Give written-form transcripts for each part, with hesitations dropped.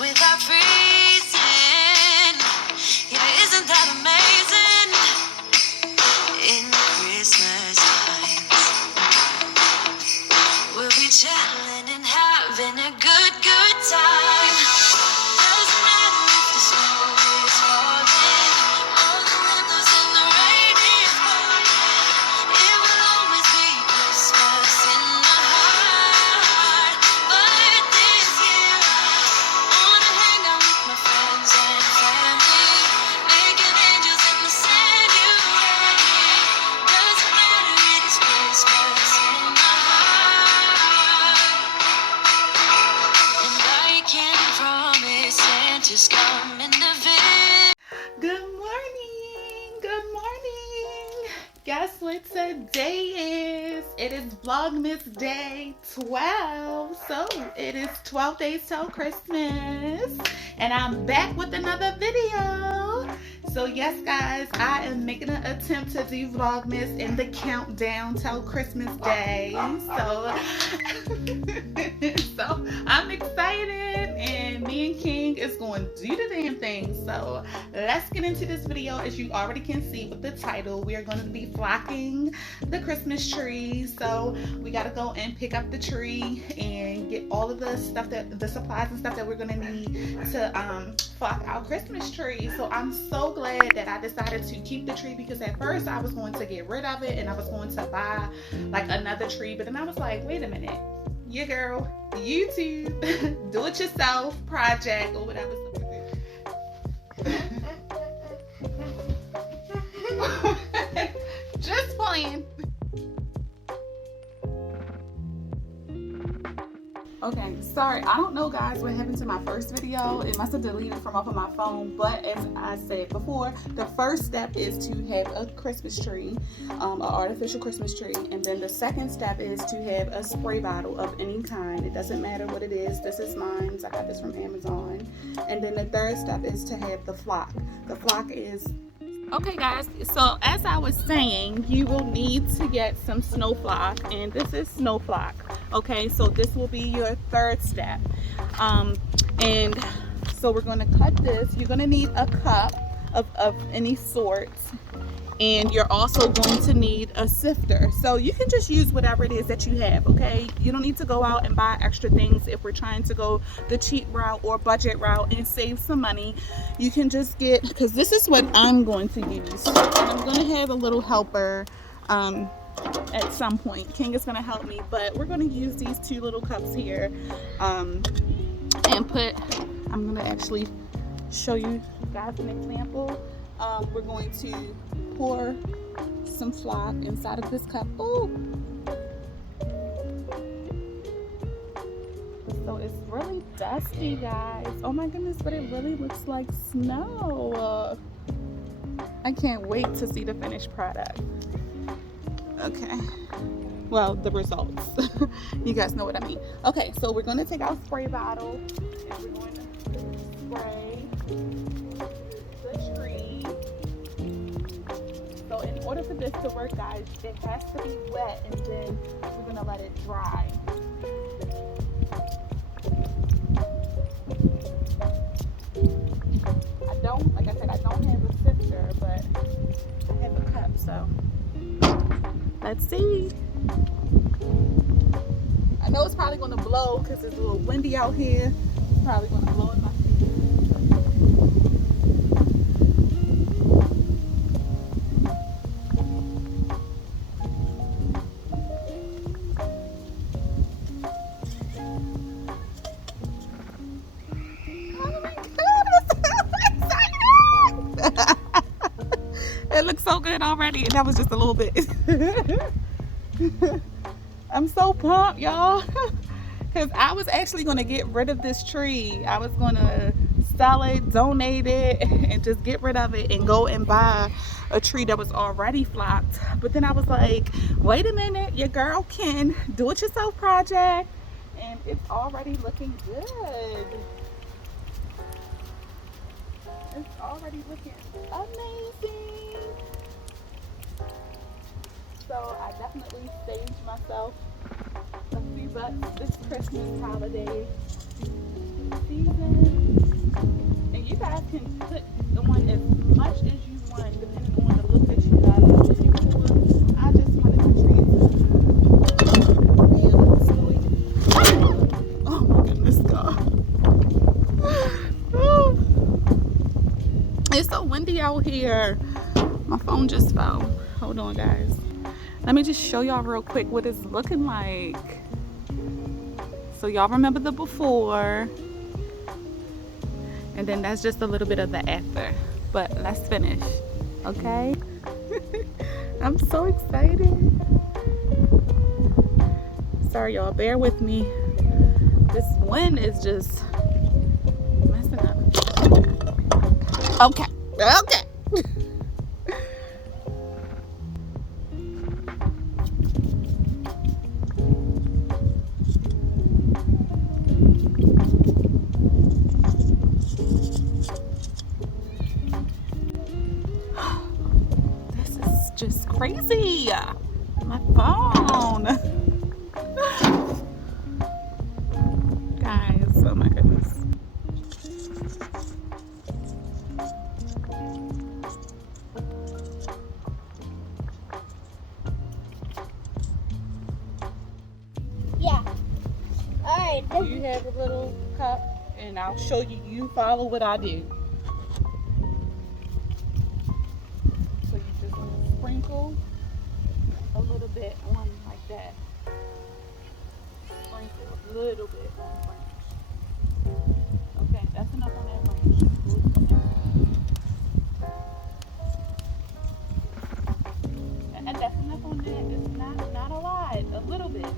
without freezing. Yeah, isn't that amazing? In Christmas times, we'll be chilling and having a good time. Doesn't matter if the snow is falling or the windows and the rain is pouring. It will always be Christmas in my heart. But this year I wanna hang out with my friends and family, making angels in the sanctuary. Doesn't matter, it is Christmas in my heart. And I can promise Santa's coming to visit. Good morning. Good morning. Guess what today is? It is Vlogmas Day 12. So it is 12 days till Christmas. And I'm back with another video. So yes, guys, I am making an attempt to do Vlogmas in the countdown till Christmas Day. So, so I'm excited, and me and King is going to do the damn thing. So let's get into this video. As you already can see with the title, we are going to be flocking the Christmas tree. So we got to go and pick up the tree and get all of the stuff, the supplies and stuff that we're going to need to flock our Christmas tree. So I'm so glad that I decided to keep the tree, because at first I was going to get rid of it and I was going to buy like another tree, but then I was like, wait a minute, your girl, YouTube do it yourself project or whatever. Just playing. Okay, sorry, I don't know, guys, what happened to my first video. It must have deleted from off of my phone, but as I said before, the first step is to have a Christmas tree, an artificial Christmas tree, and then the second step is to have a spray bottle of any kind. It doesn't matter what it is. This is mine. I got this from Amazon. And then the third step is to have the flock. The flock is... Okay, guys, so as I was saying, you will need to get some snow flock, and this is snow flock. Okay, so this will be your third step. And so we're going to cut this. You're going to need a cup of any sort, and you're also going to need a sifter. So you can just use whatever it is that you have, okay? You don't need to go out and buy extra things if we're trying to go the cheap route or budget route and save some money. You can just get, because this is what I'm going to use. I'm going to have a little helper at some point. King is going to help me, but we're going to use these two little cups here and put, I'm going to actually show you guys an example. We're going to pour some flock inside of this cup. Ooh. So it's really dusty, guys. Oh my goodness, but it really looks like snow. I can't wait to see the finished product. Okay. Well, the results. You guys know what I mean. Okay, so we're going to take our spray bottle and we're going to spray the tree. So in order for this to work, guys, it has to be wet, and then we're going to let it dry. Like I said, I don't have a sifter, but I have a cup, so let's see. I know it's probably going to blow because it's a little windy out here. It's probably going to blow in my face. It looks so good already, and that was just a little bit. I'm so pumped, y'all, because I was actually going to get rid of this tree. I was going to sell it, donate it, and just get rid of it and go and buy a tree that was already flocked. But then I was like, wait a minute, your girl can do it yourself project, and it's already looking good. It's already looking amazing. So I definitely saved myself a few bucks this Christmas holiday season. And you guys can put on as much as you want, depending on the look that you guys are looking for. I just wanted my tree to be oh my goodness, God. It's so windy out here. My phone just fell. Hold on, guys. Let me just show y'all real quick what it's looking like. So y'all remember the before, and then that's just a little bit of the after. But let's finish, okay? I'm so excited. Sorry y'all, bear with me. This wind is just messing up. Okay, okay. This is just crazy. My phone. Guys, oh my goodness. Yeah. Alright. You have a little cup, and I'll show you. You follow what I do. So you just want to sprinkle a little bit on like that. Sprinkle a little bit on the branch. Okay, that's enough on that branch. And that's enough on that. It's not a lot. A little bit.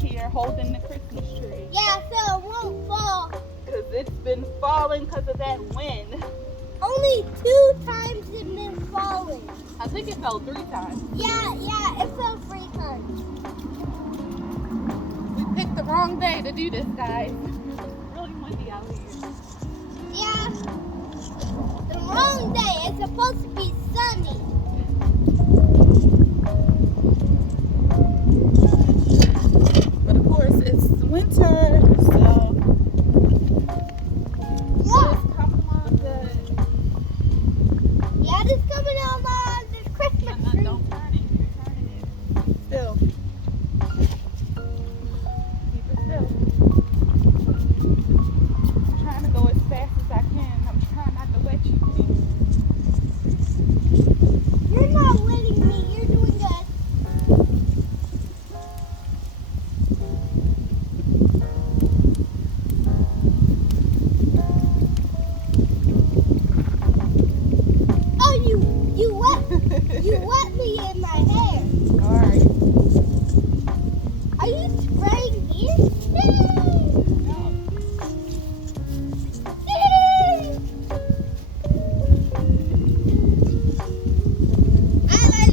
Here holding the Christmas tree. Yeah, so it won't fall. Because it's been falling because of that wind. Only 2 times it's been falling. I think it fell 3 times. Yeah, it fell 3 times. We picked the wrong day to do this, guys. It's really windy out here. Yeah, the wrong day. It's supposed to be sunny. But of course, it's winter, so Yeah. it's coming along good. Yeah, it's coming on the Christmas tree. Don't turn it. You're turning it. Still. Keep it still. I'm trying to go as fast as I can. I'm trying not to wet you. You're not letting me. You're doing good. Oh, you wet me in my hair. Alright. Are you spraying here? No.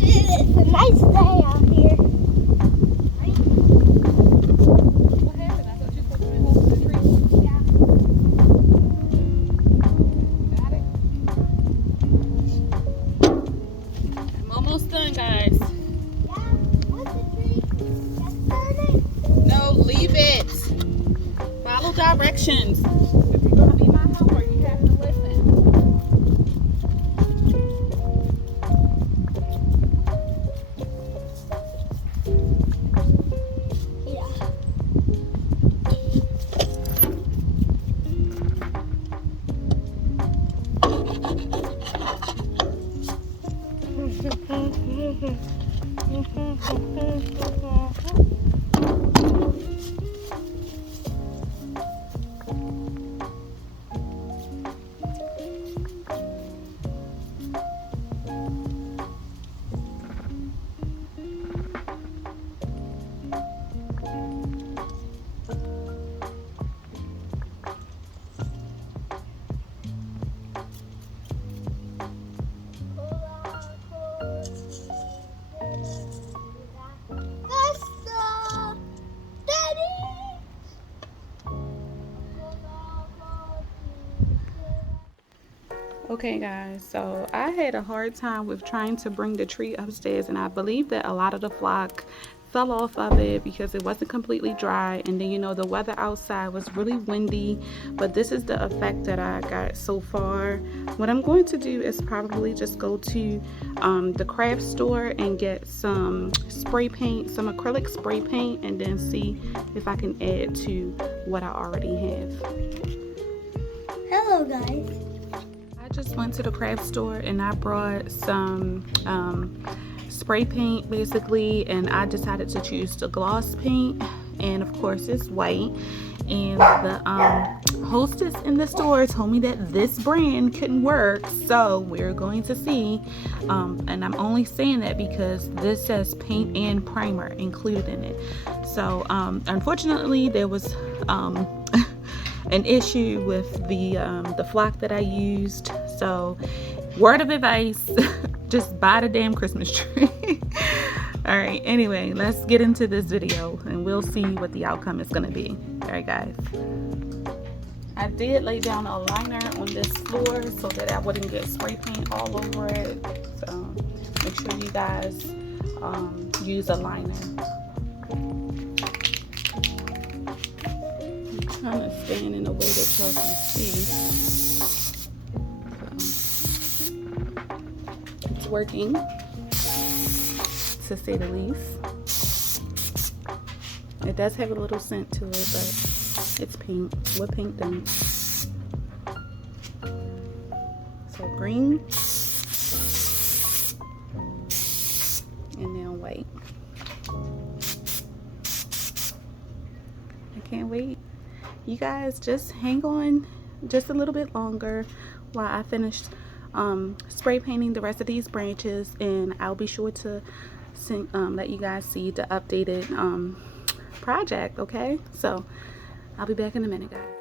It's a nice day out here. What happened? I thought you were supposed to be holding the tree. Yeah. Got it? I'm almost done, guys. Yeah. What's the tree? Just turn it. No, leave it. Follow directions. If you're going to be my helper, you have to listen. Yeah. Okay guys, so I had a hard time with trying to bring the tree upstairs, and I believe that a lot of the flock fell off of it because it wasn't completely dry, and then, you know, the weather outside was really windy. But this is the effect that I got so far. What I'm going to do is probably just go to the craft store and get some spray paint, some acrylic spray paint, and then see if I can add to what I already have. Hello guys. I just went to the craft store and I brought some spray paint basically, and I decided to choose the gloss paint, and of course it's white. And the hostess in the store told me that this brand couldn't work, so we're going to see. And I'm only saying that because this says paint and primer included in it. So unfortunately there was an issue with the flock that I used. So word of advice, just buy the damn Christmas tree. All right, anyway, let's get into this video and we'll see what the outcome is gonna be. All right guys, I did lay down a liner on this floor so that I wouldn't get spray paint all over it. So make sure you guys use a liner. Kind of staying in a way that y'all can see. So, it's working, to say the least. It does have a little scent to it, but it's paint. What paint don't? So green, and now white. I can't wait. You guys just hang on just a little bit longer while I finish spray painting the rest of these branches, and I'll be sure to let you guys see the updated project. Okay, so I'll be back in a minute guys.